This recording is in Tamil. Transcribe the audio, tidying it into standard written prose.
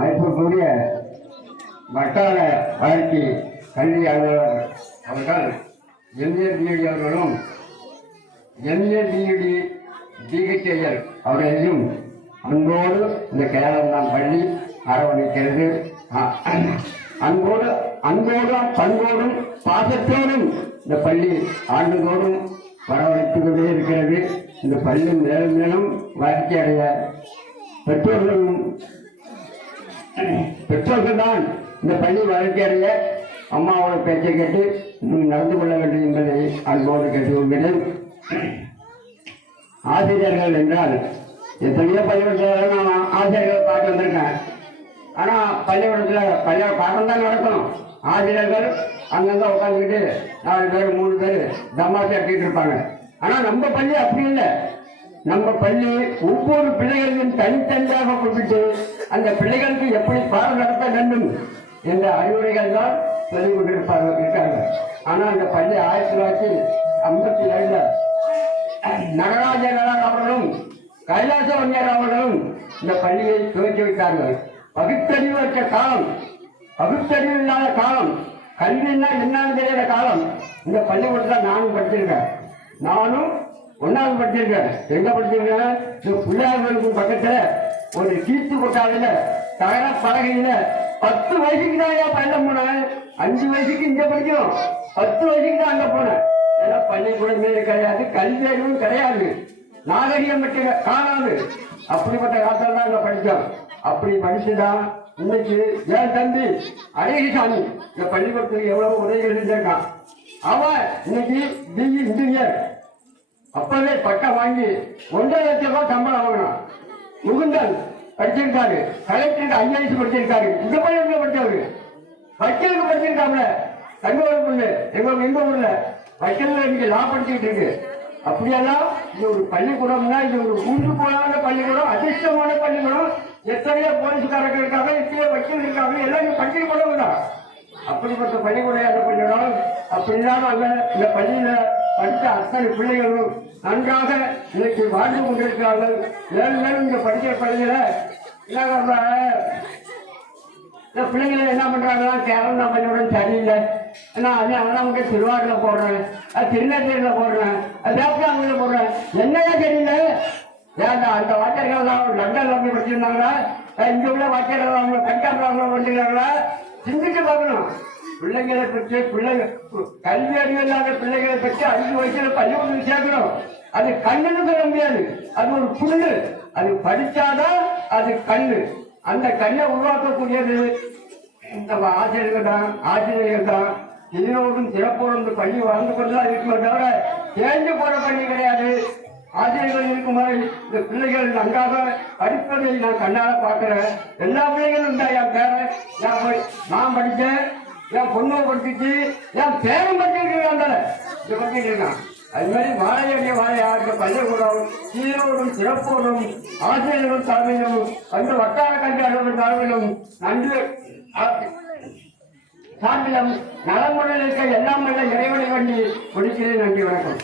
மதிப்புக்குரிய வட்டார வளர்ச்சி கல்வி அலுவலர் அவர்கள் எம்ஏபிடி அவர்களும் எம்ஏபிடி டிஹெச்ஐஎல் அவர்களையும் அன்போடு இந்த கேரளம் பள்ளி அரவணைக்கிறது. அன்போடும் பண்போடும் பாசத்தோடும் இந்த பள்ளி ஆண்டுதோறும் வரவழைத்துக் கொண்டே இருக்கிறது. இந்த பள்ளி மேலும் மேலும் வளர்ச்சி அடைய பெற்றோர்கள் தான் இந்த பள்ளி வளர்ச்சி அடைய அம்மாவோட பேச்சை கேட்டு நடந்து கொள்ள வேண்டும் என்பதை அன்போடு கேட்டுக்கொள்கிறேன். ஆசிரியர்கள் என்றால் எத்தனையோ பள்ளிக்கூடத்தில் நான் ஆசிரியர்களை பார்த்து வந்திருக்கேன். ஆனால் பள்ளிக்கூடத்தில் பாடம் தான் நடக்கும். ஆசிரியர்கள் அங்கங்கே உட்காந்துக்கிட்டு 4 பேர் 3 பேர் தமாஷா கேட்டு இருப்பாங்க. ஆனால் நம்ம பள்ளி அப்படி இல்லை. நம்ம பள்ளி ஒவ்வொரு பிள்ளைகளையும் தனித்தனியாக குறிப்பிட்டு அந்த பிள்ளைகளுக்கு எப்படி பாடம் நடத்த வேண்டும் என்ற அறிவுரைகள் தான் சொல்லிக் கொண்டிருக்காங்க. ஆனால் அந்த பள்ளி 1957 நடராஜன் அவர்களும் கைலாசவன்யர் அவர்களும் இந்த பள்ளியை துவக்கி வைத்தார்கள். பகுத்தறிவற்ற காலம், பகுத்தறிவு இல்லாத காலம், கல்வின்னா என்னன்னு தெரியாத காலம். இந்த பள்ளிக்கூடத்தில் நானும் படிச்சிருக்கேன். நானும் 1வது படிச்சிருக்கேன். எங்க படிச்சிருக்கேன்? இந்த பிள்ளையார்களுக்கும் பக்கத்துல ஒரு கீத்து கொட்டாதுல தகர பலகையில 10 வயசுக்கு தான் பள்ளம் போனேன். 5 வயசுக்கு இங்க படிக்கணும், 10 வயசுக்கு தான் அங்க போனேன். ஏன்னா பள்ளிக்கூடமே கிடையாது, கல்வி அறிவும் கிடையாது, நாகரிகம் பற்றி காணாது. அப்படிப்பட்ட காலத்தில் தான் இங்க படித்தோம். அப்படி படிச்சுதான் இன்னைக்கு என் தம்பி அழகிசாமி இந்த பள்ளிக்கூடத்துக்கு எவ்வளவு உதவிகள் செஞ்சிருக்கான். அவன் இன்னைக்கு பிஇ இன்ஜினியர், அப்பவே பட்டம் வாங்கி 1.5 லட்சம் ரூபாய் சம்பளம் வாங்கினான். முகுந்தன் படிச்சிருக்காரு, கலெக்டருக்கு IAS படிச்சிருக்காரு. இந்த பள்ளிக்கூட படிச்சவரு வக்கீலுக்கு படிச்சிருக்காங்க. தங்கோட பொண்ணு எங்க ஊர்ல வக்கீல் இன்னைக்கு லா படிச்சுக்கிட்டு இருக்கு. அப்படியெல்லாம் இது ஒரு பள்ளிக்கூடம்னா இது ஒரு ஊன்று போகாத பள்ளிக்கூடம், அதிர்ஷ்டமான பள்ளிக்கூடம். எத்தனையோ போலீஸ்காரர்கள் இருக்காங்க, எத்தனையோ வக்கீல் இருக்காங்க, எல்லாம் பள்ளிக்கூடம் தான். அப்படிப்பட்ட பள்ளிக்கூடம் அந்த பள்ளிக்கூடம். அப்படிதான் அங்க இந்த பள்ளியில படித்த அத்தனை பிள்ளைகளும் நன்றாக இன்னைக்கு வாழ்ந்து கொண்டிருக்கிறார்கள். மேலும் மேலும் இந்த படிக்கிற பள்ளியில இந்த பிள்ளைங்களை என்ன பண்றாங்கன்னா கேரளம் பள்ளிக்கூடம் சரியில்லை, நான் திருவாரூர்ல போடுறேன், திருநெல்வேலியில போடுறேன், வேப்பலாங்குல போடுறேன், என்னையா தெரியல. ஏன் அந்த வாத்தியர்கள் லண்டன்ல போய் படிச்சிருந்தாங்களா, இங்க உள்ள வாத்தியர்கள் அவங்க கட்டாங்க படிச்சிருக்காங்களா? சிந்திச்சு பார்க்கணும். பிள்ளைகளை பற்றி கல்வி அறிவு இல்லாத பிள்ளைகளை பற்றி 5 வயசுல பள்ளிக்கூடம் சேர்க்கணும். அது கண்ணுன்னு சொல்ல முடியாது, அது ஒரு புல்லு. அது படிச்சாதான் அது கண்ணு. அந்த கண்ணை உருவாக்கக்கூடியது இந்த ஆசிரியர்கள் தான். இதனோடும் சிறப்போடு பள்ளி வளர்ந்து கொண்டுதான் இருக்குமே தவிர தேர்ந்து போற பள்ளி கிடையாது. ஆசிரியர்கள் இருக்குமாறு இந்த பிள்ளைகள் நன்றாக படிப்பதை நான் கண்ணால பார்க்கிறேன். எல்லா பிள்ளைகளும் தான் என் பேரன், நான் படித்தேன், என் பொண்ணு படிச்சிச்சு, என் பேரும் படிச்சிட்டு இருக்கான். அது மாதிரி வாழ வேண்டிய வாழையாக பள்ளிக்கூடம் சீரோடும் சிறப்போடும் ஆசிரியர்கள் தலைமையிலும் அந்த வட்டார கல்வி அலுவலர் தலைமையிலும் நன்றி சார்பிலும் நலமுறையில் இருக்க எல்லாம் உள்ள இறைவனை வேண்டி முடிக்கிறேன். நன்றி, வணக்கம்.